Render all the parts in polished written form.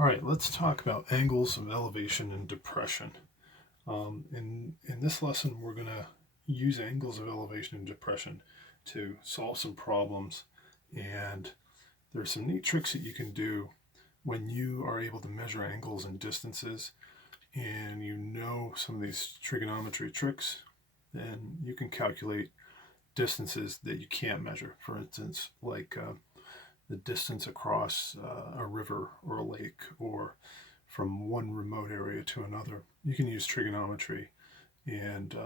All right, let's talk about angles of elevation and depression. In this lesson, we're going to use angles of elevation and depression to solve some problems. And there's some neat tricks that you can do when you are able to measure angles and distances, and you know some of these trigonometry tricks, then you can calculate distances that you can't measure. For instance, like the distance across a river or a lake, or from one remote area to another. You can use trigonometry and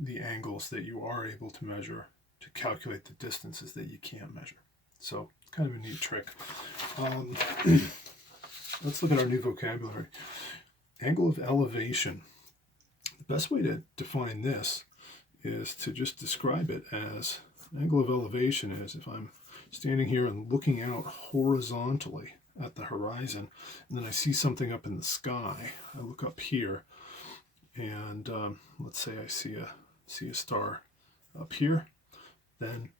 the angles that you are able to measure to calculate the distances that you can't measure. So it's kind of a neat trick. Let's look at our new vocabulary. Angle of elevation. The best way to define this is to just describe it as angle of elevation is if I'm standing here and looking out horizontally at the horizon, and then I see something up in the sky. I look up here, and let's say I see a star up here. Then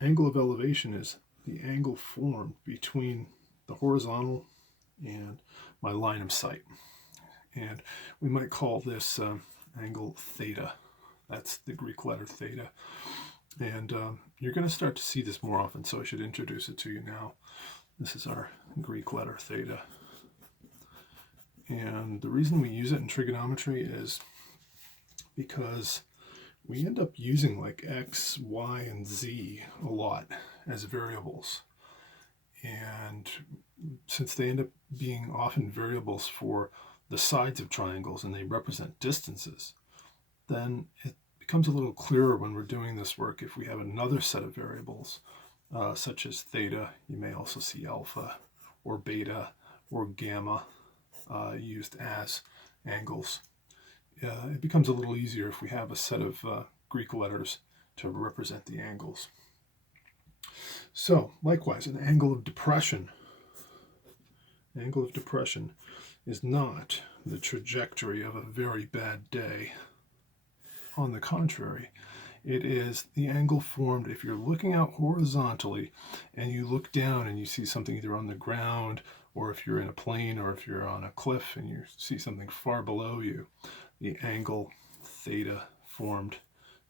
angle of elevation is the angle formed between the horizontal and my line of sight, and we might call this angle theta. That's the Greek letter theta. And you're going to start to see this more often, so I should introduce it to you now. This is our Greek letter theta. And the reason we use it in trigonometry is because we end up using like x, y, and z a lot as variables. And since they end up being often variables for the sides of triangles and they represent distances, then it becomes a little clearer when we're doing this work if we have another set of variables, such as theta. You may also see alpha or beta or gamma used as angles. It becomes a little easier if we have a set of Greek letters to represent the angles. So likewise, an angle of depression. Angle of depression is not the trajectory of a very bad day. On the contrary, it is the angle formed if you're looking out horizontally and you look down and you see something either on the ground, or if you're in a plane, or if you're on a cliff and you see something far below you, the angle theta formed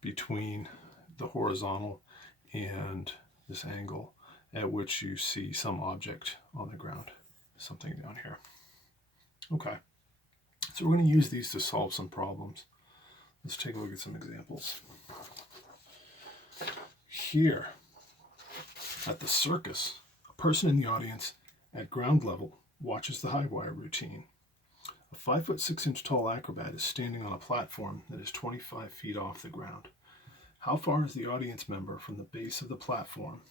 between the horizontal and this angle at which you see some object on the ground, something down here. Okay, so we're going to use these to solve some problems. Let's take a look at some examples. Here, at the circus, a person in the audience at ground level watches the high wire routine. A 5'6" tall acrobat is standing on a platform that is 25 feet off the ground. How far is the audience member from the base of the platform?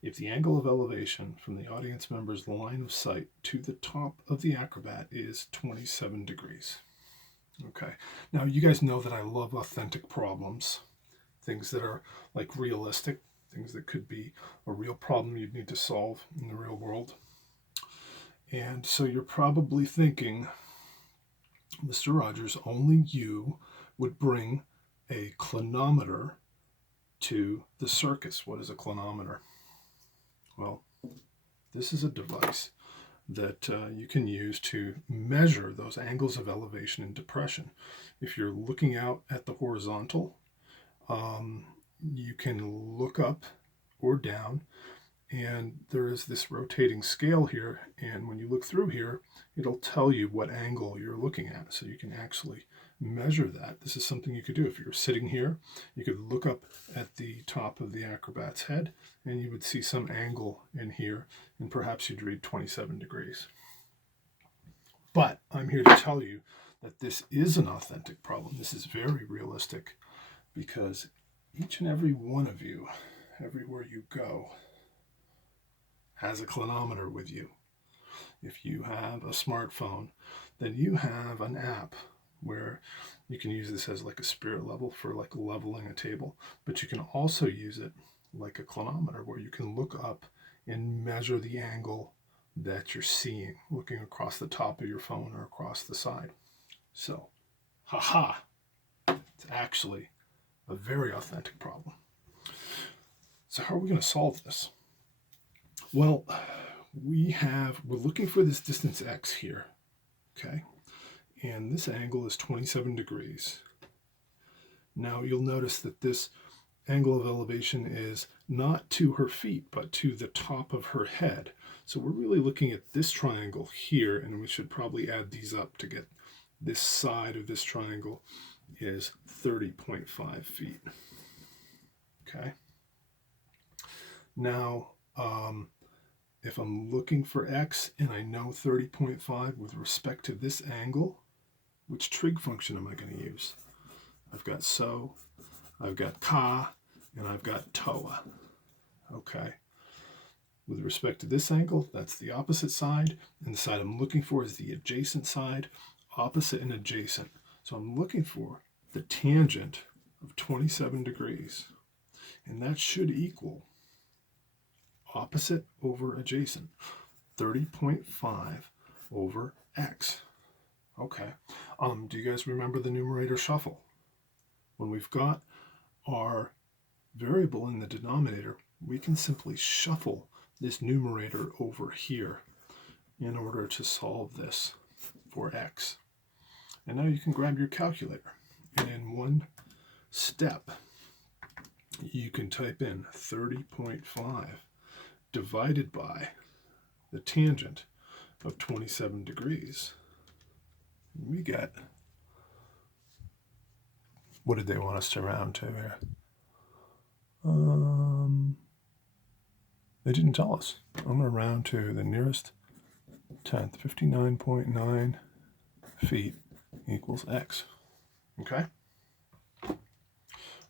If the angle of elevation from the audience member's line of sight to the top of the acrobat is 27 degrees. Okay, now you guys know that I love authentic problems, things that are like realistic, things that could be a real problem you'd need to solve in the real world. And so you're probably thinking, Mr. Rogers, only you would bring a clinometer to the circus. What is a clinometer? Well, this is a device that you can use to measure those angles of elevation and depression. If you're looking out at the horizontal, you can look up or down, and there is this rotating scale here, and when you look through here, it'll tell you what angle you're looking at, so you can actually measure that. This is something you could do. If you're sitting here, you could look up at the top of the acrobat's head, and you would see some angle in here, and perhaps you'd read 27 degrees. But I'm here to tell you that this is an authentic problem. This is very realistic, because each and every one of you, everywhere you go, has a clinometer with you. If you have a smartphone, then you have an app where you can use this as like a spirit level for like leveling a table, but you can also use it like a clinometer where you can look up and measure the angle that you're seeing, looking across the top of your phone or across the side. So, it's actually a very authentic problem. So how are we going to solve this? Well, we're looking for this distance x here, okay? And this angle is 27 degrees. Now you'll notice that this angle of elevation is not to her feet, but to the top of her head. So we're really looking at this triangle here, and we should probably add these up to get this side of this triangle is 30.5 feet. Okay. Now, if I'm looking for x and I know 30.5 with respect to this angle, which trig function am I going to use? I've got so, I've got ka, and I've got toa. Okay. With respect to this angle, that's the opposite side, and the side I'm looking for is the adjacent side, opposite and adjacent. So I'm looking for the tangent of 27 degrees, and that should equal opposite over adjacent, 30.5 over x. Okay. Do you guys remember the numerator shuffle? When we've got our variable in the denominator, we can simply shuffle this numerator over here in order to solve this for x. And now you can grab your calculator, and in one step you can type in 30.5 divided by the tangent of 27 degrees. We get, what did they want us to round to here? They didn't tell us. I'm going to round to the nearest tenth. 59.9 feet equals x. Okay? All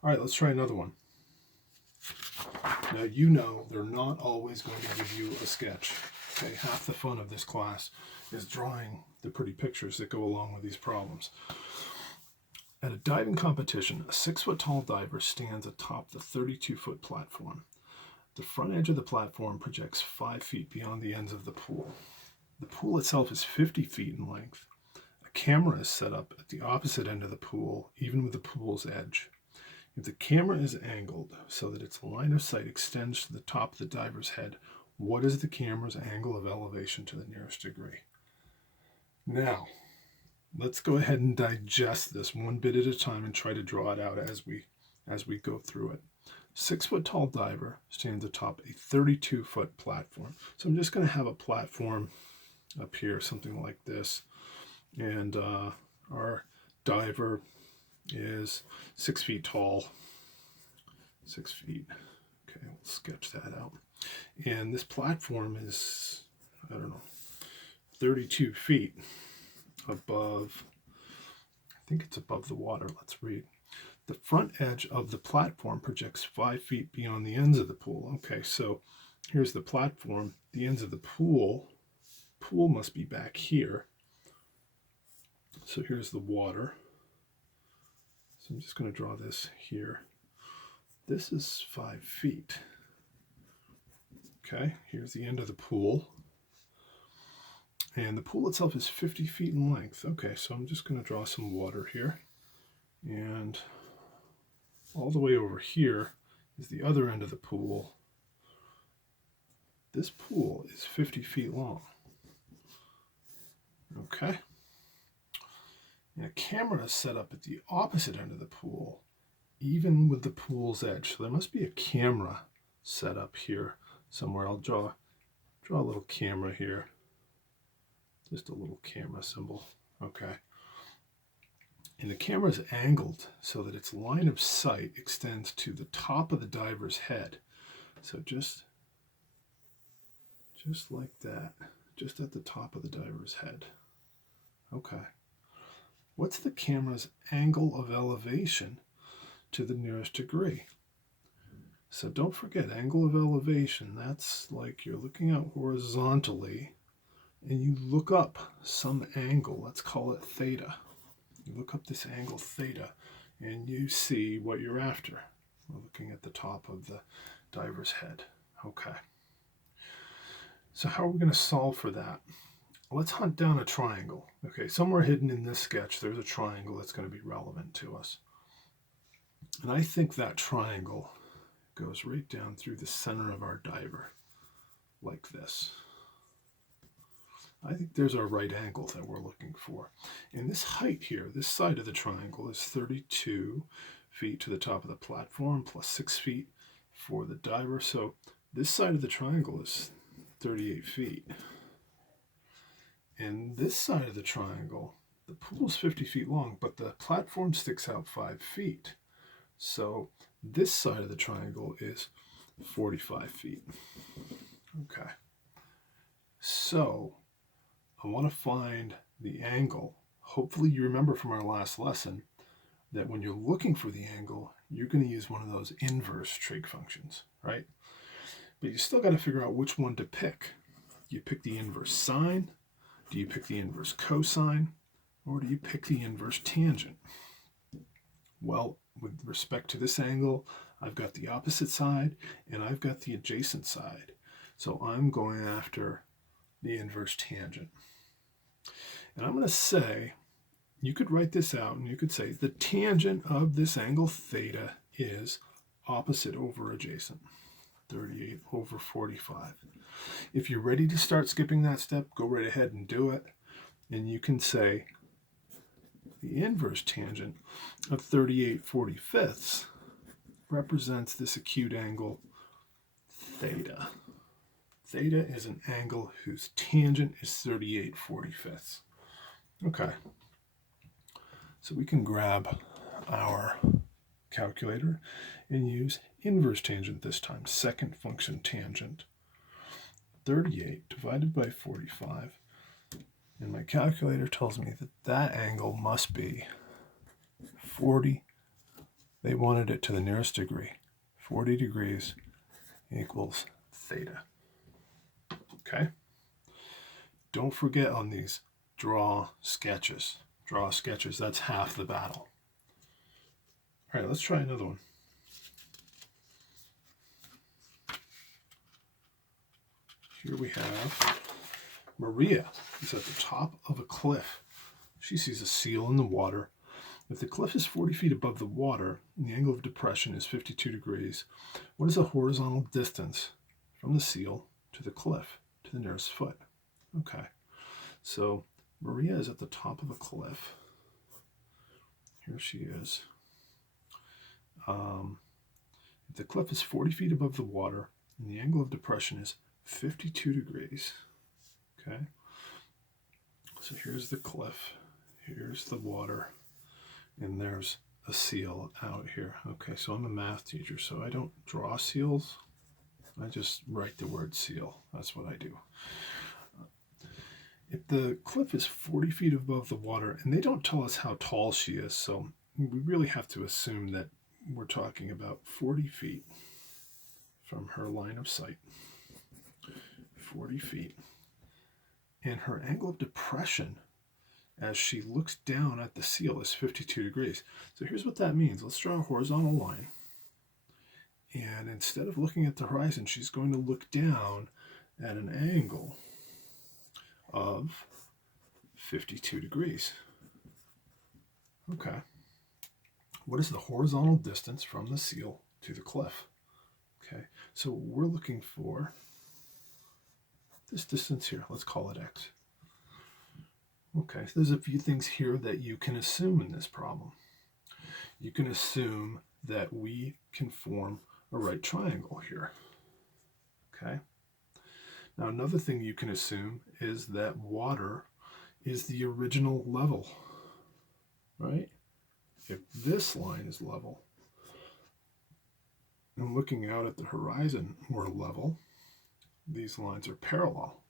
right, let's try another one. Now, you know they're not always going to give you a sketch. Okay, half the fun of this class is drawing the pretty pictures that go along with these problems. At a diving competition, a 6-foot-tall diver stands atop the 32-foot platform. The front edge of the platform projects 5 feet beyond the ends of the pool. The pool itself is 50 feet in length. A camera is set up at the opposite end of the pool, even with the pool's edge. If the camera is angled so that its line of sight extends to the top of the diver's head, what is the camera's angle of elevation to the nearest degree? Now, let's go ahead and digest this one bit at a time and try to draw it out as we go through it. 6-foot-tall diver stands atop a 32-foot platform. So I'm just going to have a platform up here, something like this. And our diver is 6 feet tall. 6 feet. Okay, we'll sketch that out. And this platform is, 32 feet above, I think it's above the water. Let's read. The front edge of the platform projects 5 feet beyond the ends of the pool. Okay, so here's the platform. The ends of the pool must be back here. So here's the water. So I'm just going to draw this here. This is 5 feet. Okay, here's the end of the pool. And the pool itself is 50 feet in length. Okay, so I'm just going to draw some water here. And all the way over here is the other end of the pool. This pool is 50 feet long. Okay. And a camera is set up at the opposite end of the pool, even with the pool's edge. So there must be a camera set up here somewhere. I'll draw a little camera here. Just a little camera symbol. Okay. And the camera is angled so that its line of sight extends to the top of the diver's head. So just like that, just at the top of the diver's head. Okay. What's the camera's angle of elevation to the nearest degree? So don't forget, angle of elevation, that's like you're looking out horizontally and you look up some angle, let's call it theta. You look up this angle theta and you see what you're after. We're looking at the top of the diver's head. Okay. So how are we going to solve for that? Let's hunt down a triangle. Okay, somewhere hidden in this sketch, there's a triangle that's going to be relevant to us. And I think that triangle goes right down through the center of our diver, like this. I think there's our right angle that we're looking for. And this height here, this side of the triangle, is 32 feet to the top of the platform plus 6 feet for the diver. So this side of the triangle is 38 feet. And this side of the triangle, the pool is 50 feet long, but the platform sticks out 5 feet. So this side of the triangle is 45 feet. Okay. So I want to find the angle. Hopefully you remember from our last lesson that when you're looking for the angle, you're going to use one of those inverse trig functions, right? But you still got to figure out which one to pick. Do you pick the inverse sine? Do you pick the inverse cosine? Or do you pick the inverse tangent? Well, with respect to this angle, I've got the opposite side and I've got the adjacent side. So I'm going after the inverse tangent. And I'm going to say, you could write this out and you could say the tangent of this angle theta is opposite over adjacent, 38 over 45. If you're ready to start skipping that step, go right ahead and do it. And you can say the inverse tangent of 38/45 represents this acute angle theta. Theta is an angle whose tangent is 38/45. Okay. So we can grab our calculator and use inverse tangent this time. Second function tangent. 38 divided by 45. And my calculator tells me that that angle must be 40. They wanted it to the nearest degree. 40 degrees equals theta. Okay? Don't forget on these draw sketches. Draw sketches, that's half the battle. All right, let's try another one. Here we have Maria is at the top of a cliff. She sees a seal in the water. If the cliff is 40 feet above the water and the angle of depression is 52 degrees, what is the horizontal distance from the seal to the cliff, to the nearest foot? Okay, so Maria is at the top of a cliff. Here she is. If the cliff is 40 feet above the water and the angle of depression is 52 degrees, okay, so here's the cliff, here's the water, and there's a seal out here. Okay, so I'm a math teacher, so I don't draw seals. I just write the word seal. That's what I do. If the cliff is 40 feet above the water, and they don't tell us how tall she is, so we really have to assume that we're talking about 40 feet from her line of sight. 40 feet. And her angle of depression as she looks down at the seal is 52 degrees. So here's what that means. Let's draw a horizontal line. And instead of looking at the horizon, she's going to look down at an angle of 52 degrees. Okay. What is the horizontal distance from the seal to the cliff? Okay, so we're looking for this distance here. Let's call it x. Okay, so there's a few things here that you can assume in this problem. You can assume that we can form a right triangle here. Okay. Now another thing you can assume is that water is the original level, right? If this line is level, and looking out at the horizon we're level, these lines are parallel.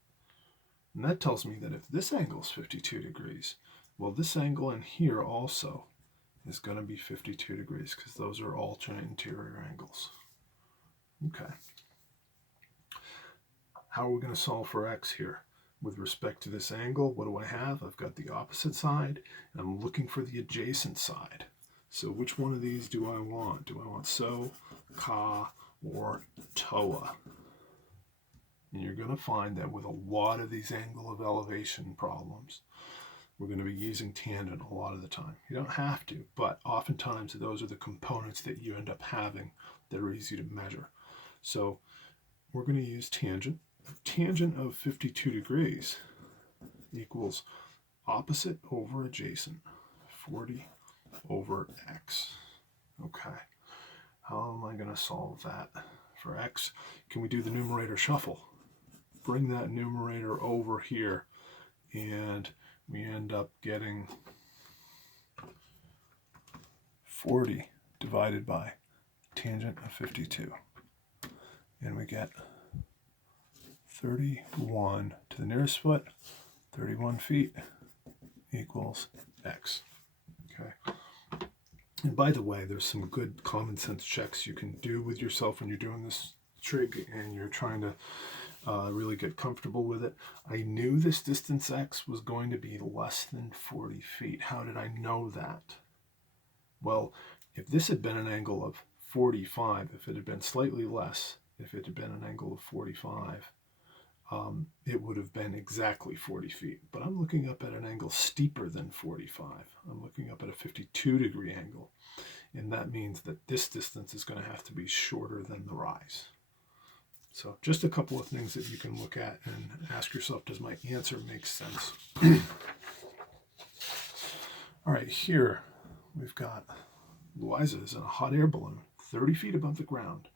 And that tells me that if this angle is 52 degrees, well, this angle in here also is going to be 52 degrees because those are alternate interior angles. Okay. How are we going to solve for x here? With respect to this angle, what do I have? I've got the opposite side, and I'm looking for the adjacent side. So which one of these do I want? Do I want SO, CA, or TOA? And you're going to find that with a lot of these angle of elevation problems, we're going to be using tangent a lot of the time. You don't have to, but oftentimes those are the components that you end up having that are easy to measure. So we're going to use tangent. Tangent of 52 degrees equals opposite over adjacent, 40 over x. Okay, how am I going to solve that? For x, can we do the numerator shuffle? Bring that numerator over here, and we end up getting 40 divided by tangent of 52. And we get 31 to the nearest foot, 31 feet equals x. Okay. And by the way, there's some good common sense checks you can do with yourself when you're doing this trig and you're trying to really get comfortable with it. I knew this distance x was going to be less than 40 feet. How did I know that? Well, if this had been an angle of 45, if it had been slightly less, if it had been an angle of 45, it would have been exactly 40 feet. But I'm looking up at an angle steeper than 45. I'm looking up at a 52-degree angle. And that means that this distance is going to have to be shorter than the rise. So just a couple of things that you can look at and ask yourself, does my answer make sense? All right, here we've got Louisa is in a hot air balloon 30 feet above the ground.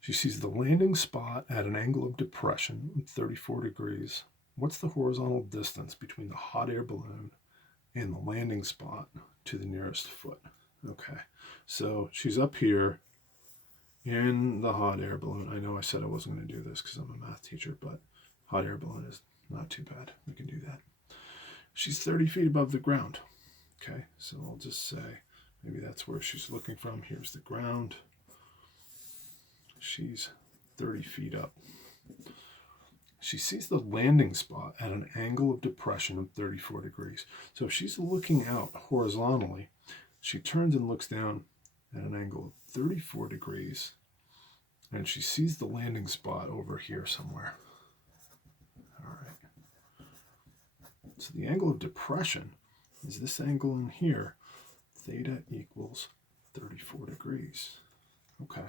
She sees the landing spot at an angle of depression of 34 degrees. What's the horizontal distance between the hot air balloon and the landing spot to the nearest foot? Okay, so she's up here in the hot air balloon. I know I said I wasn't going to do this because I'm a math teacher, but hot air balloon is not too bad. We can do that. She's 30 feet above the ground. Okay, so I'll just say maybe that's where she's looking from. Here's the ground. She's 30 feet up. She sees the landing spot at an angle of depression of 34 degrees. So if she's looking out horizontally, she turns and looks down at an angle of 34 degrees, and she sees the landing spot over here somewhere. All right. So the angle of depression is this angle in here. Theta equals 34 degrees. Okay.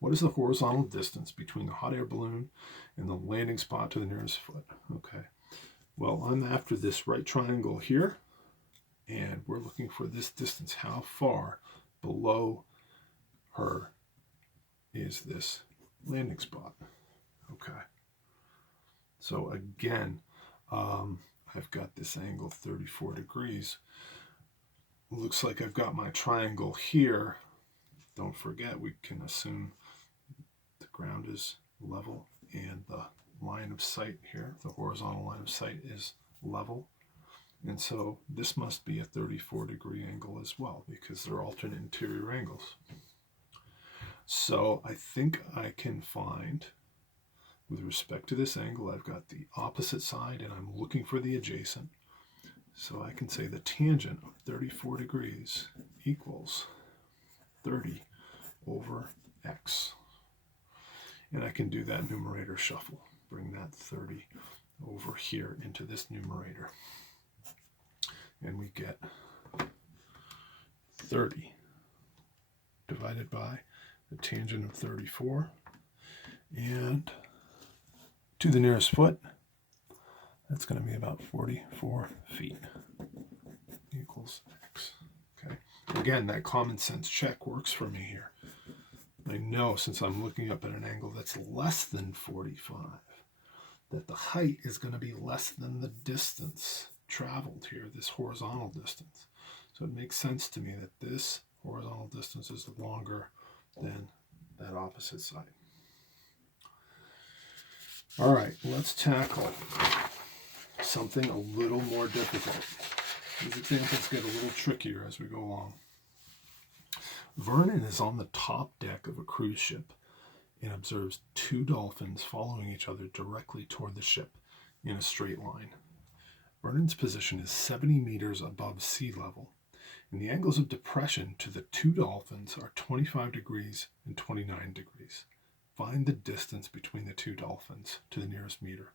What is the horizontal distance between the hot air balloon and the landing spot to the nearest foot? Okay. Well, I'm after this right triangle here, and we're looking for this distance. How far below her is this landing spot? Okay. So again, I've got this angle 34 degrees. Looks like I've got my triangle here. Don't forget, we can assume the ground is level and the line of sight here, the horizontal line of sight, is level. And so this must be a 34-degree angle as well because they're alternate interior angles. So I think I can find, with respect to this angle, I've got the opposite side and I'm looking for the adjacent. So I can say the tangent of 34 degrees equals 30 over x. And I can do that numerator shuffle. Bring that 30 over here into this numerator. And we get 30 divided by the tangent of 34. And to the nearest foot, that's going to be about 44 feet equals x. Okay. Again, that common sense check works for me here. I know, since I'm looking up at an angle that's less than 45, that the height is going to be less than the distance traveled here, this horizontal distance. So it makes sense to me that this horizontal distance is longer than that opposite side. All right, let's tackle something a little more difficult. These examples get a little trickier as we go along. Vernon is on the top deck of a cruise ship and observes two dolphins following each other directly toward the ship in a straight line. Vernon's position is 70 meters above sea level, and the angles of depression to the two dolphins are 25 degrees and 29 degrees. Find the distance between the two dolphins to the nearest meter.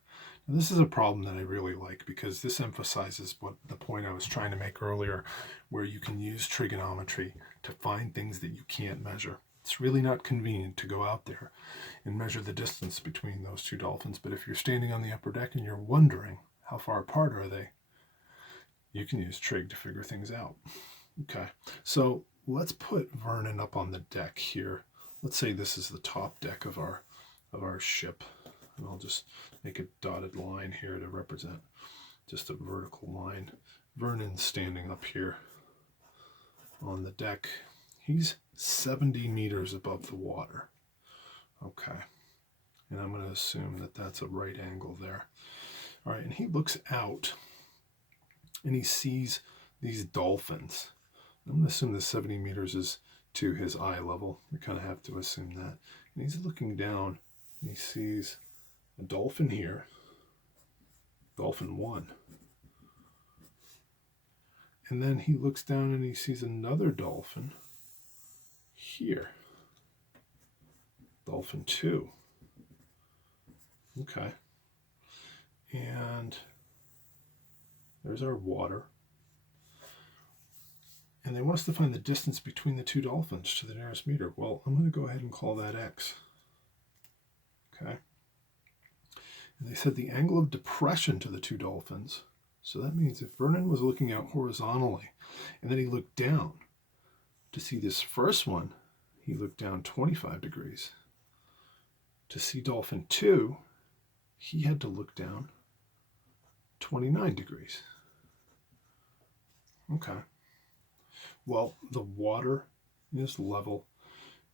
Now, this is a problem that I really like because this emphasizes what the point I was trying to make earlier, where you can use trigonometry to find things that you can't measure. It's really not convenient to go out there and measure the distance between those two dolphins, but if you're standing on the upper deck and you're wondering how far apart are they, you can use trig to figure things out. Okay, so let's put Vernon up on the deck here. Let's say this is the top deck of our ship, and I'll just make a dotted line here to represent just a vertical line. Vernon's standing up here on the deck. He's 70 meters above the water. Okay, and I'm going to assume that that's a right angle there. All right, and he looks out and he sees these dolphins. I'm going to assume the 70 meters is to his eye level. We kind of have to assume that. And he's looking down and he sees a dolphin here, dolphin 1. And then he looks down and he sees another dolphin here, dolphin 2. Okay. And there's our water. And they want us to find the distance between the two dolphins to the nearest meter. Well, I'm going to go ahead and call that x. Okay. And they said the angle of depression to the two dolphins. So that means if Vernon was looking out horizontally and then he looked down to see this first one, he looked down 25 degrees. To see dolphin 2, he had to look down 29 degrees. Okay. Well, the water is level,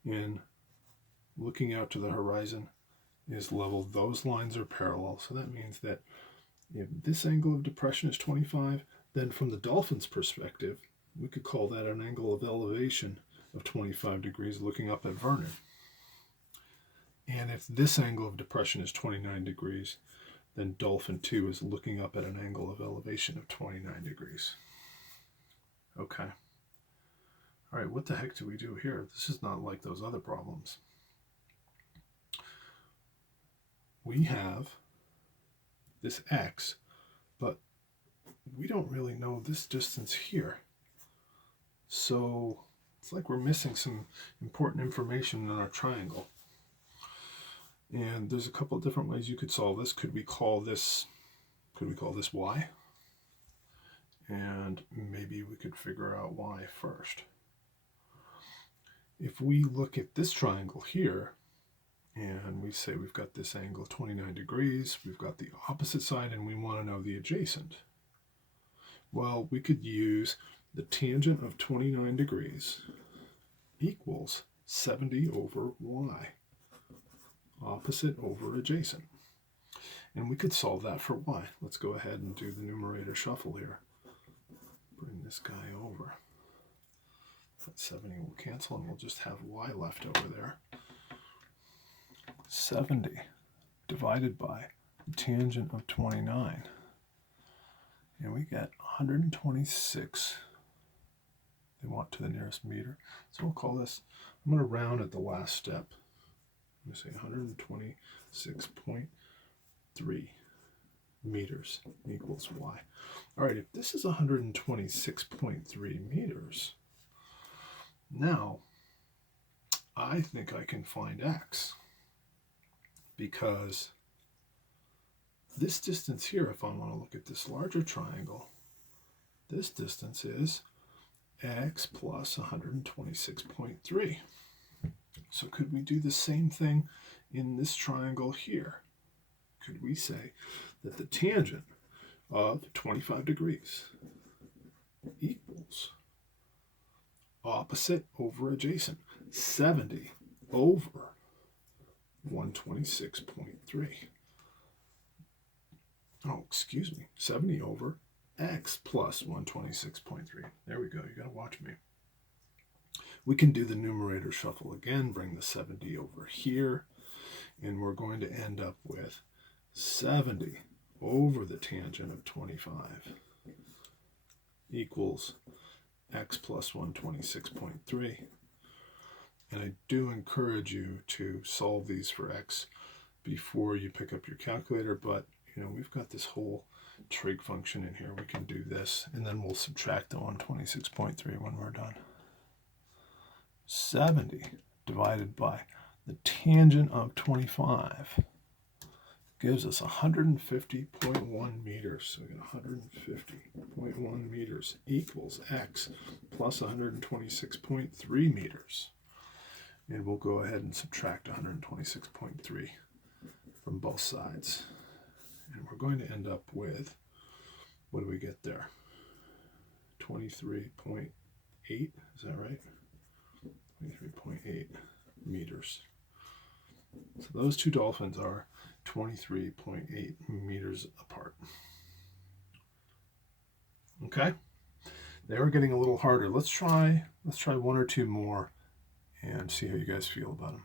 and looking out to the horizon is level. Those lines are parallel, so that means that if this angle of depression is 25, then from the dolphin's perspective, we could call that an angle of elevation of 25 degrees looking up at Vernon. And if this angle of depression is 29 degrees, then dolphin 2 is looking up at an angle of elevation of 29 degrees. Okay. All right, what the heck do we do here? This is not like those other problems. We have this x, but we don't really know this distance here. So it's like we're missing some important information in our triangle. And there's a couple of different ways you could solve this. Could we call this y? And maybe we could figure out y first. If we look at this triangle here, and we say we've got this angle 29 degrees, we've got the opposite side, and we want to know the adjacent. Well, we could use the tangent of 29 degrees equals 70 over y. Opposite over adjacent. And we could solve that for y. Let's go ahead and do the numerator shuffle here. Bring this guy over. That 70 will cancel, and we'll just have y left over there. 70 divided by the tangent of 29. And we get 126. They want to the nearest meter. So we'll call this, I'm going to round at the last step. I'm going to say 126.3 meters equals y. All right, if this is 126.3 meters, now I think I can find x, because this distance here, if I want to look at this larger triangle, this distance is x plus 126.3. So could we do the same thing in this triangle here? Could we say that the tangent of 25 degrees equals opposite over adjacent, 70 over 126.3. Oh, excuse me, 70 over x plus 126.3. There we go, you gotta watch me. We can do the numerator shuffle again, bring the 70 over here, and we're going to end up with 70 over the tangent of 25 equals x plus 126.3. And I do encourage you to solve these for x before you pick up your calculator, but we've got this whole trig function in here. We can do this, and then we'll subtract the 126.3 when we're done. 70 divided by the tangent of 25 gives us 150.1 meters. So we get 150.1 meters equals x plus 126.3 meters. And we'll go ahead and subtract 126.3 from both sides. And we're going to end up with, what do we get there? 23.8, is that right? 23.8 meters. So those two dolphins are 23.8 meters apart. Okay, they were getting a little harder. Let's try one or two more and see how you guys feel about them.